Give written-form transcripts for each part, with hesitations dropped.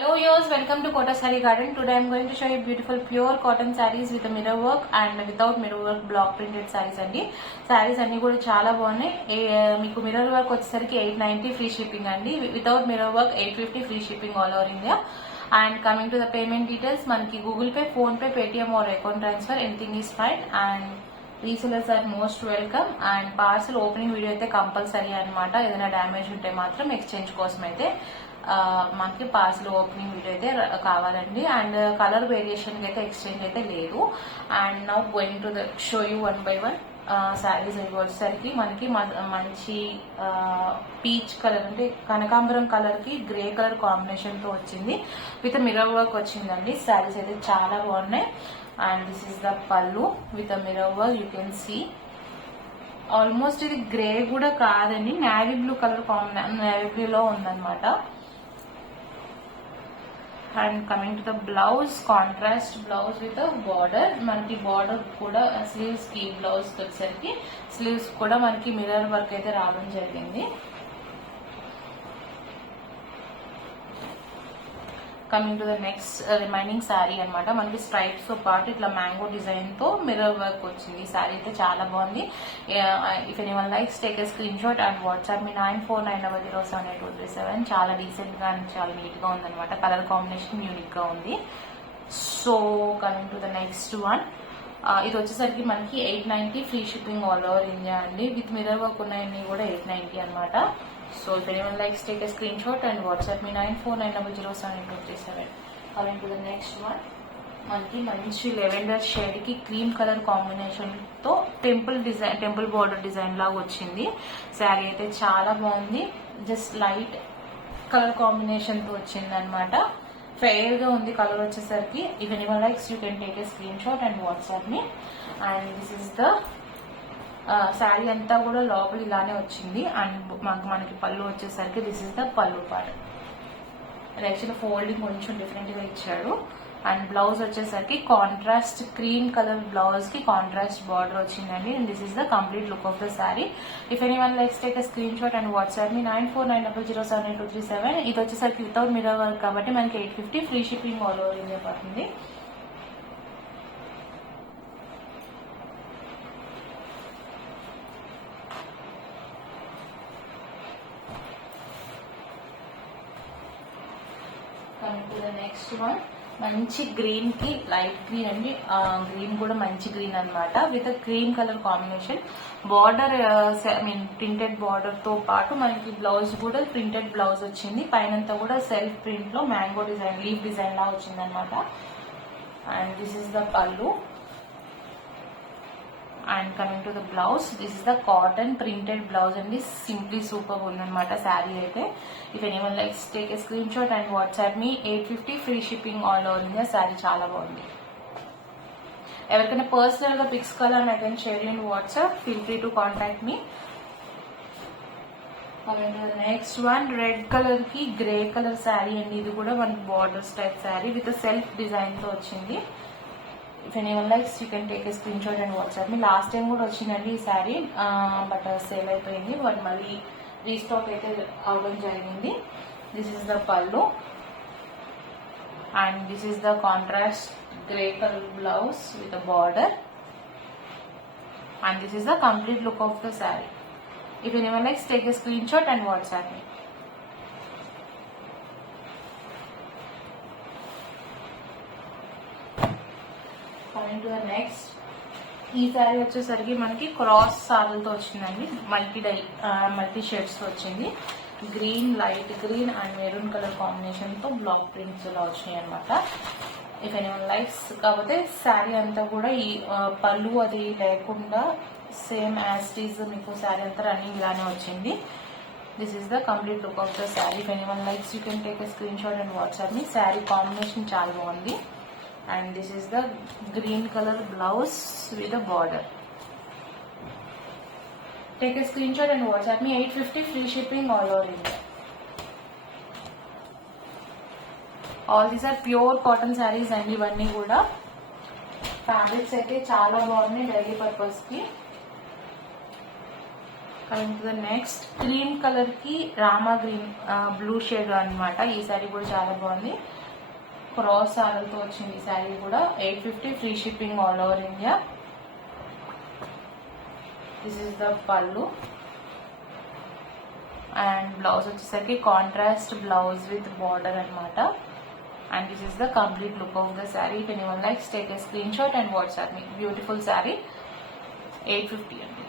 Hello viewers, welcome to Kota Saree Garden. Today I am going to show you beautiful pure cotton sarees with a mirror work and without mirror work block printed sarees andi. Sarees anni kuda chaala bagunnai. Meeku mirror work vachesariki 890 free shipping andi. Without mirror work 850 free shipping all over India. And coming to the payment details, manaki Google Pay, Phone Pay, Paytm or account transfer anything is fine, and resellers are most welcome. And parcel opening video aithe compulsory anamata. Edaina damage unte matram exchange kosam aithe మనకి parcel opening video అయితే కావాలండి. And colour variation అయితే ఎక్స్చేంజ్ అయితే లేదు. And now going to the show you one by one saris వచ్చేసరికి మనకి మంచి peach colour అంటే కనకాంబరం కలర్ కి గ్రే కలర్ కాంబినేషన్ తో వచ్చింది. విత్ మిర్రర్ వర్క్ వచ్చిందండి. శారీస్ అయితే చాలా బాగున్నాయి. And this is the pallu with mirror work. You can see almost ఇది గ్రే కూడా కాదండి, navy blue colour navy blue లో ఉందన్నమాట. And coming to the blouse, contrast blouse with border. మనకి బార్డర్ కూడా స్లీవ్స్ కి బ్లౌజ్ వచ్చేసరికి స్లీవ్స్ కూడా మనకి మిర్రర్ వర్క్ అయితే రావడం జరిగింది. Coming to the next remaining sari అనమాట. మనకి స్ట్రైప్స్ తో పాటు ఇట్లా మ్యాంగో డిజైన్ తో మిర్రర్ వర్క్ వచ్చింది. శారీ అయితే చాలా బాగుంది. If anyone likes take a screen shot and WhatsApp me 9490078237. చాలా డీసెంట్ గా అండ్ చాలా నీట్ గా ఉందన్నమాట. కలర్ కాంబినేషన్ యూనిక్ గా ఉంది. So coming to the next one, ఇది వచ్చేసరికి మనకి 890 free shipping all over India అండి. విత్ మిర్రర్ వర్క్ ఉన్నాయన్నీ కూడా 890 అనమాట. So if anyone likes, take a screenshot and WhatsApp me 9490078237. Coming to the next one, మనకి మంచి లెవెండర్ షేడ్ కి క్రీమ్ కలర్ కాంబినేషన్ తో టెంపుల్ బోర్డర్ డిజైన్ లాగా వచ్చింది. శారీ అయితే చాలా బాగుంది. జస్ట్ లైట్ కలర్ కాంబినేషన్ తో వచ్చింది అనమాట. ఫెయిర్ గా ఉంది కలర్ వచ్చేసరికి. If anyone likes you can take a screen shot and WhatsApp me. And this is the sari అంతా కూడా లోపల ఇలానే వచ్చింది. అండ్ మనకి పళ్ళు వచ్చేసరికి దిస్ ఇస్ ద పళ్ళు పార్ట్. యాక్చువల్లీ ఫోల్డింగ్ కొంచెం డిఫరెంట్ గా ఇచ్చాడు. అండ్ బ్లౌజ్ వచ్చేసరికి కాంట్రాస్ట్ క్రీమ్ కలర్ బ్లౌజ్ కి కాంట్రాస్ట్ బార్డర్ వచ్చిందండి. And this is the complete look of the sari. If anyone likes take a screen shot and WhatsApp me 9490078237. ఇది వచ్చేసరికి without mirror work కాబట్టి మనకి 850 free shipping all over India పడుతుంది. Coming to the next one, మంచి green కి light green అండి. Green కూడా మంచి గ్రీన్ అనమాట. With cream colour combination. Border printed border తో పాటు మనకి బ్లౌజ్ కూడా ప్రింటెడ్ బ్లౌజ్ వచ్చింది. పైనంతా కూడా సెల్ఫ్ ప్రింట్ లో మ్యాంగో డిజైన్, లీఫ్ డిజైన్ లా వచ్చింది అనమాట. And this is the pallu. And coming to the blouse, this is the cotton printed blouse అండి. సింప్లీ సూపర్ ఉందన్నమాట శారీ అయితే. If anyone likes take a screen shot and WhatsApp me 850 free shipping all over India. Sari చాలా బాగుంది. ఎవరికైనా personal గా పిక్స్ కావాలని I can share in WhatsApp. Feel free to contact me. Coming to the next one, red colour కి grey colour sari అండి. ఇది కూడా మనకి borders type sari with self design తో వచ్చింది. If anyone likes you can take a screen shot and WhatsApp me. Last time కూడా వచ్చిందండి ఈ శారీ, బట్ సేల్ అయిపోయింది. బట్ మళ్ళీ రీస్టాక్ అయితే అవడం జరిగింది. This is the pallu and this is the contrast grey colour blouse with a border. And this is the complete look of the sari. If anyone likes take a screen shot and WhatsApp me. Coming to the next, ఈ శారీ వచ్చేసరికి మనకి క్రాస్ సారీలతో వచ్చిందండి. Multi shades తో వచ్చింది. Green, light green and maroon colour combination తో block prints ఇలా వచ్చినాయి అనమాట. ఇఫ్ ఎనీవన్ లైక్స్, కాకపోతే శారీ అంతా కూడా ఈ పళ్ళు అది లేకుండా సేమ్ యాజ్ ఈజ్ మీకు శారీ అంతా రన్నింగ్ ఇలానే వచ్చింది. This is the complete look of the sari. If anyone likes you can take a screen shot and WhatsApp మీ. శారీ కాంబినేషన్ చాలా బాగుంది. And this is the green color blouse with a border. Take a screenshot and WhatsApp me 850 free shipping all over India. All these are pure cotton sarees and ఇవన్నీ కూడా ఫ్యాబ్రిక్స్ అయితే చాలా బాగున్నాయి daily purpose కి. Coming to the next cream colour కి Rama green blue shade అన్నమాట. ఈ శారీ కూడా చాలా బాగుంది. క్రాస్ ఆర్డర్తో వచ్చింది ఈ శారీ కూడా. 850 free shipping all over India. This is the పళ్ళు అండ్ బ్లౌజ్ వచ్చేసరికి కాంట్రాస్ట్ బ్లౌజ్ విత్ బార్డర్ అన్నమాట. And this is the complete look of the saree. If anyone likes, take a screenshot and WhatsApp me. Beautiful saree, 850 అండి.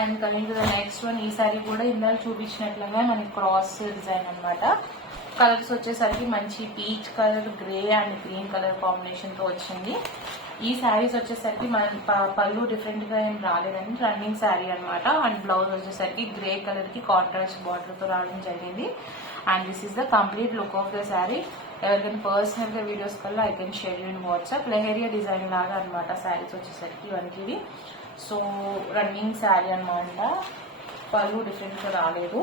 And coming to the next one, ఈ సారీ కూడా ఇందాక చూపించినట్లుగా మనకి cross design అన్నమాట. కలర్స్ వచ్చేసరికి మంచి peach colour, grey and green colour combination తో వచ్చింది. ఈ శారీస్ వచ్చేసరికి మన పళ్ళు డిఫరెంట్ గా ఏం రాలేదండి, రన్నింగ్ శారీ అన్నమాట. అండ్ బ్లౌజ్ వచ్చేసరికి గ్రే కలర్ కి కాంట్రాస్ట్ బార్డర్ తో రావడం జరిగింది. And this is the complete look of the sari. ఎవరికైనా పర్సనల్ గా వీడియోస్ కల్లా I can share in WhatsApp. Lehariya design లాగా అనమాట శారీస్ వచ్చేసరికి ఇవన్నీ. సో రన్నింగ్ శారీ అనమాట, పళ్ళు డిఫరెంట్ గా రాలేదు.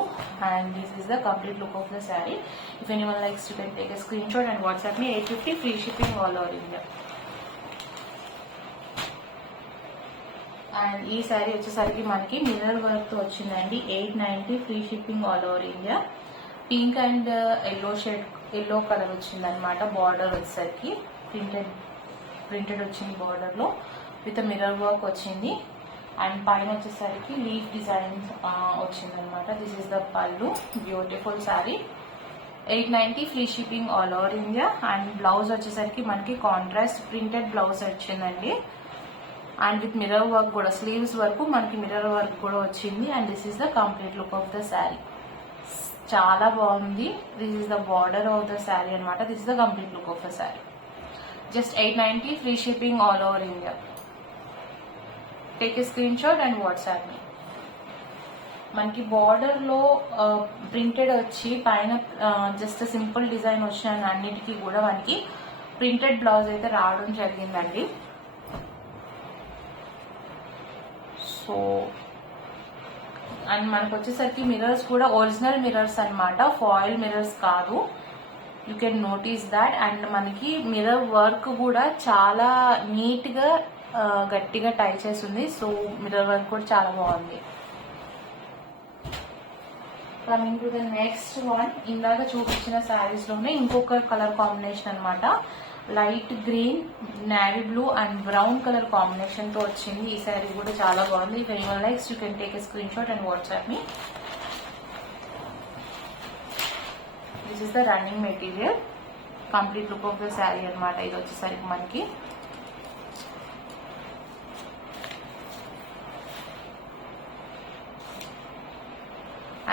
And this is the complete look of the sari. If anyone likes you can take a screen shot and WhatsApp me. 850 free shipping all over India. And ఈ శారీ వచ్చేసరికి మనకి మిర్రర్ వర్క్ తో వచ్చిందండి. 890 free shipping all over India. Pink and yellow colour వచ్చింది అనమాట. బార్డర్ వచ్చేసరికి ప్రింటెడ్ వచ్చింది బార్డర్ లో విత్ మిర్రర్ వర్క్ వచ్చింది. అండ్ పైన వచ్చేసరికి లీఫ్ డిజైన్ వచ్చింది అనమాట. This is the pallu. Beautiful sari, 890 free shipping all over India. And blouse వచ్చేసరికి మనకి కాంట్రాస్ట్ ప్రింటెడ్ బ్లౌజ్ వచ్చిందండి. అండ్ విత్ మిర్రర్ వర్క్ కూడా, స్లీవ్స్ వరకు మనకి మిర్రర్ వర్క్ కూడా వచ్చింది. And this is the complete look of the sari. చాలా బాగుంది. This is the border of the sari అనమాట. This is the complete look of the sari. Just 890 free shipping all over India. Take a screen shot and WhatsApp మీ. మనకి బార్డర్ లో ప్రింటెడ్ వచ్చి పైన just simple design వచ్చిన అన్నిటికీ కూడా మనకి ప్రింటెడ్ బ్లౌజ్ అయితే రావడం జరిగిందండి. సో అండ్ మనకు వచ్చేసరికి మిర్రర్స్ కూడా ఒరిజినల్ మిర్రర్స్ అనమాట, ఫాయిల్ మిర్రర్స్ కాదు. You can notice that. And మనకి మిర్రర్ వర్క్ కూడా చాలా నీట్ గా గట్టిగా టై చేసి ఉంది. సో మిర్రర్ వర్క్ కూడా చాలా బాగుంది. Coming to the next one, ఇందాక చూపించిన శారీస్ లోనే ఇంకొక కలర్ కాంబినేషన్ అనమాట. Light green, navy blue and brown colour combination తో వచ్చింది. ఈ శారీ కూడా చాలా బాగుంది. If anyone likes you can take a screen shot and WhatsApp me. This is the running material. Complete look of the sari అనమాట. ఇది వచ్చేసరికి మనకి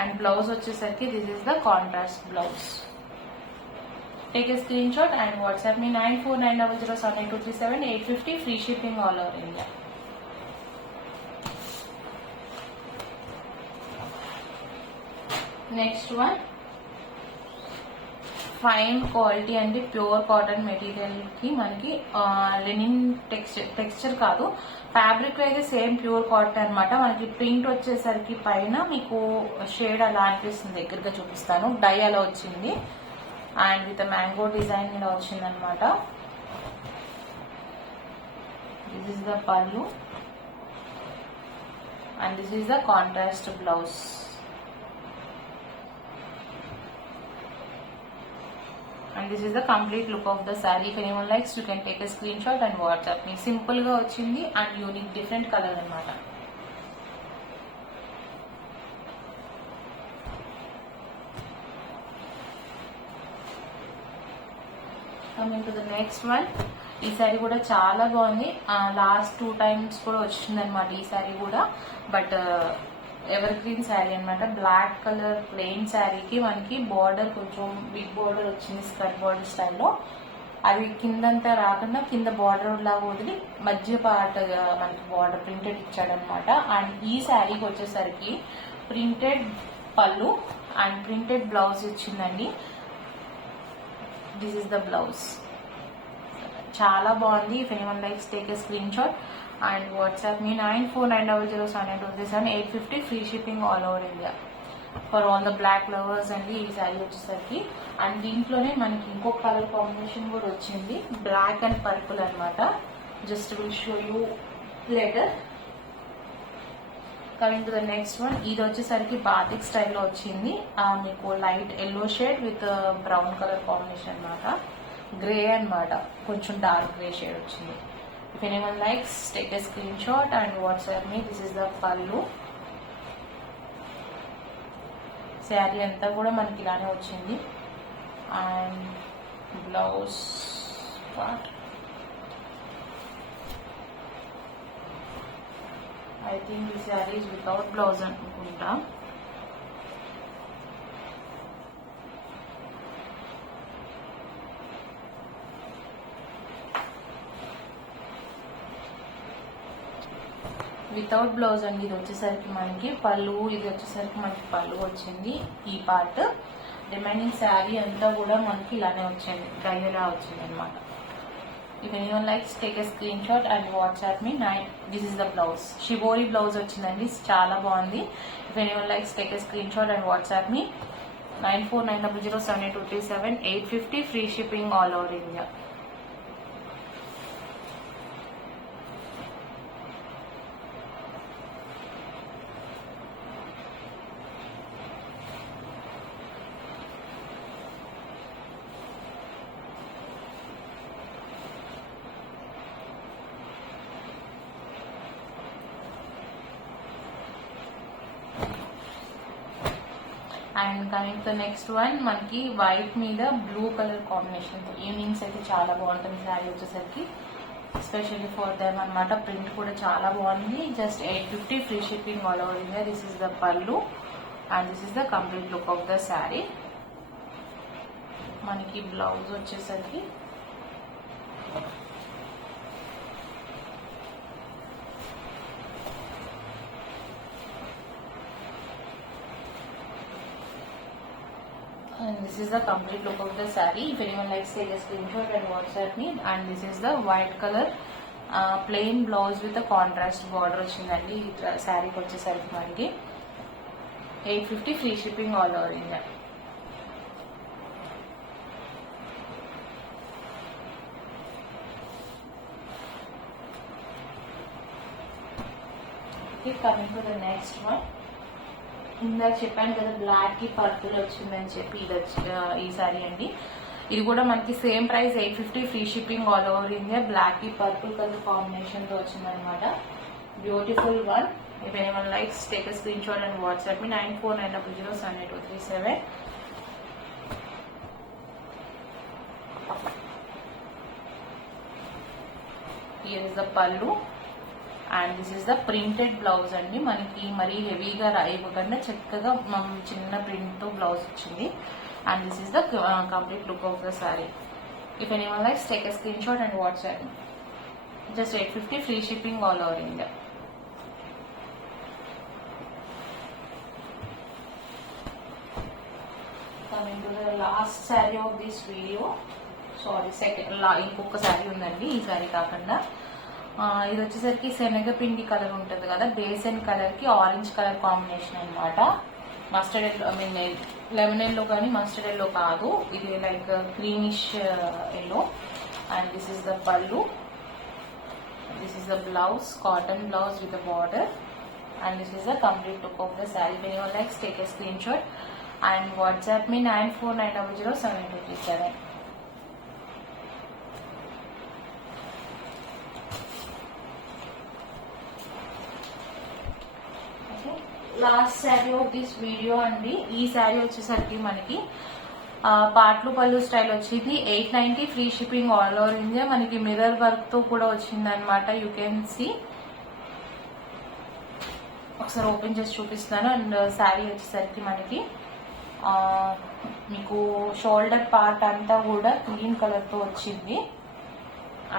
అండ్ బ్లౌజ్ వచ్చేసరికి this is the contrast blouse. Take a screenshot and WhatsApp me. 9490078237. 850 free shipping all over India. Next one, fine quality అండి, pure cotton material కి మనకి Lenin texture కాదు, ఫ్యాబ్రిక్ అయితే సేమ్ ప్యూర్ కాటన్ అనమాట. మనకి ప్రింట్ వచ్చేసరికి పైన మీకు షేడ్ అలా అనిపిస్తుంది. దగ్గరగా చూపిస్తాను. డై అలా వచ్చింది అండ్ విత్ మ్యాంగో డిజైన్ ఇలా వచ్చింది అనమాట. దిస్ ఇస్ ద పళ్ళు and this is the contrast blouse. And this is the complete look of the saree. If anyone likes, you can take a screenshot and WhatsApp me. Simple ga vachindi and unique different color anamata. Coming to the next one, ఈ సారీ కూడా చాలా బాగుంది. లాస్ట్ 2 times కూడా వచ్చింది అనమాట ఈ సారీ కూడా. But ever green sari అనమాట. బ్లాక్ కలర్ ప్లెయిన్ శారీకి మనకి బార్డర్ కొంచెం బిగ్ బార్డర్ వచ్చింది, స్కర్ట్ బార్డర్ స్టైల్లో. అది కిందంతా రాకుండా కింద బార్డర్ లాగా వదిలి మధ్య పార్ట్ మనకి బార్డర్ ప్రింటెడ్ ఇచ్చాడనమాట. అండ్ ఈ శారీకి వచ్చేసరికి printed pallu and printed blouse ఇచ్చిందండి. This is the blouse. చాలా బాగుంది. If anyone likes, take a screen shot and WhatsApp me. 9490078237. 850 free shipping all over India. For all the black lovers అండి ఈ శారీ వచ్చేసరికి. అండ్ దీంట్లోనే మనకి ఇంకొక కలర్ కాంబినేషన్ కూడా వచ్చింది, బ్లాక్ అండ్ పర్పుల్ అనమాట. Just will show you later. Coming to the next one, ఇది వచ్చేసరికి బాతిక్ స్టైల్లో వచ్చింది. మీకు light yellow shade with brown colour combination అనమాట, గ్రే అనమాట, కొంచెం డార్క్ గ్రే షేడ్ వచ్చింది. If anyone likes take a screen shot and WhatsApp me. This is the పల్లు. శారీ అంతా కూడా మనకి ఇలానే వచ్చింది. And blouse part I think ఈ శారీ ఇస్ వితౌట్ బ్లౌజ్ అనుకుంటా. వితౌట్ బ్లౌజ్ అండి. ఇది వచ్చేసరికి మనకి పళ్ళు, ఇది వచ్చేసరికి మనకి పళ్ళు వచ్చింది ఈ పార్ట్. రిమైనింగ్ శారీ అంతా కూడా మనకి ఇలానే వచ్చింది, గయ్యలా వచ్చింది అనమాట. If anyone likes take a screen shot and WhatsApp me. This is the blouse, shibori blouse వచ్చిందండి, చాలా బాగుంది. If anyone likes take a screen shot and WhatsApp me. 9490078237 850 free shipping all over India. And coming to next one, మనకి వైట్ మీద blue colour combination. Evenings అయితే చాలా బాగుంటుంది శారీ వచ్చేసరికి, especially for them అనమాట. ప్రింట్ కూడా చాలా బాగుంది. జస్ట్ 850 free shipping all over India. This is the pallu and this is the complete look of the sari. మనకి బ్లౌజ్ వచ్చేసరికి and this is the complete look of the saree. If anyone likes, take a screenshot and WhatsApp me. And this is the white color plain blouse with a contrast border వచ్చిందండి శారీకి వచ్చేసరికి మనకి. 850 free shipping all over India. Coming to the next one, ఇందాక చెప్పాను కదా బ్లాక్ కి పర్పుల్ వచ్చిందని చెప్పి, ఇది ఈ సారీ అండి. ఇది కూడా మనకి same price 850 free shipping all over India. Black కి పర్పుల్ కలర్ కాంబినేషన్ తో వచ్చిందనమాట. Beautiful one. If anyone likes take a screen shot and WhatsApp me. 9490078237. Here is the pallu and this is the printed blouse అండి. మనకి మరీ హెవీగా ఇవ్వకుండా చక్కగా చిన్న ప్రింట్ తో బ్లౌజ్ వచ్చింది. And this is the complete look of the sorry. If anyone likes take a screen shot and WhatsApp. Just 850 free shipping all over India. Coming to the last sari of this video. Sorry, ఇంకొక శారీ ఉందండి ఈ శారీ కాకుండా. ఇది వచ్చేసరికి శనగపిండి colour ఉంటుంది కదా, besan colour కి ఆరెంజ్ కలర్ కాంబినేషన్ అనమాట. Mustard yellow, I mean lemon yellow కానీ మస్టర్డ్ ఎల్లో కాదు, ఇది like greenish yellow. And this is the pallu, this is the blouse, cotton blouse with the border. And this is the complete look of the sari. When your likes take a screen shot and WhatsApp me. 9490078237. Last sari of this video అండి. ఈ శారీ వచ్చేసరికి మనకి పాట్లు పళ్ళు స్టైల్ వచ్చింది. 890 free shipping all over India. మనకి mirror work తో కూడా వచ్చింది అనమాట. యూ కెన్ సీ, ఒకసారి ఓపెన్ చేసి చూపిస్తాను. అండ్ శారీ వచ్చేసరికి మనకి మీకు షోల్డర్ పార్ట్ అంతా కూడా గ్రీన్ కలర్ తో వచ్చింది.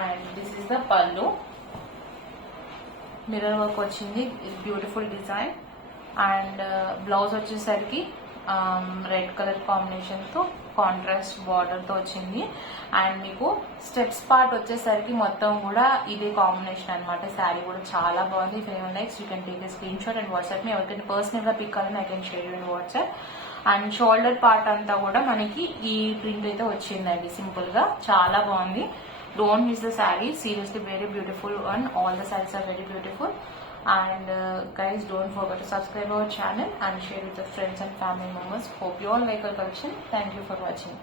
అండ్ దిస్ ఇస్ ద పళ్ళు, మిర్రర్ వర్క్ వచ్చింది, బ్యూటిఫుల్ డిజైన్. అండ్ బ్లౌజ్ వచ్చేసరికి రెడ్ కలర్ కాంబినేషన్ తో కాంట్రాస్ట్ బార్డర్ తో వచ్చింది. అండ్ మీకు స్టెప్స్ పార్ట్ వచ్చేసరికి మొత్తం కూడా ఇదే కాంబినేషన్ అన్నమాట. శారీ కూడా చాలా బాగుంది. If anyone likes you can take a screen shot and WhatsApp me. ఎవరికైనా పర్సనల్ గా పిక్ కావాలని I can share you in WhatsApp. And shoulder part అంతా కూడా మనకి ఈ ప్రింట్ అయితే వచ్చిందండి. సింపుల్ గా చాలా బాగుంది. Don't miss the sari, seriously very beautiful and all the saris are very beautiful. And guys, don't forget to subscribe our channel and share with your friends and family members. Hope you all like our collection. Thank you for watching.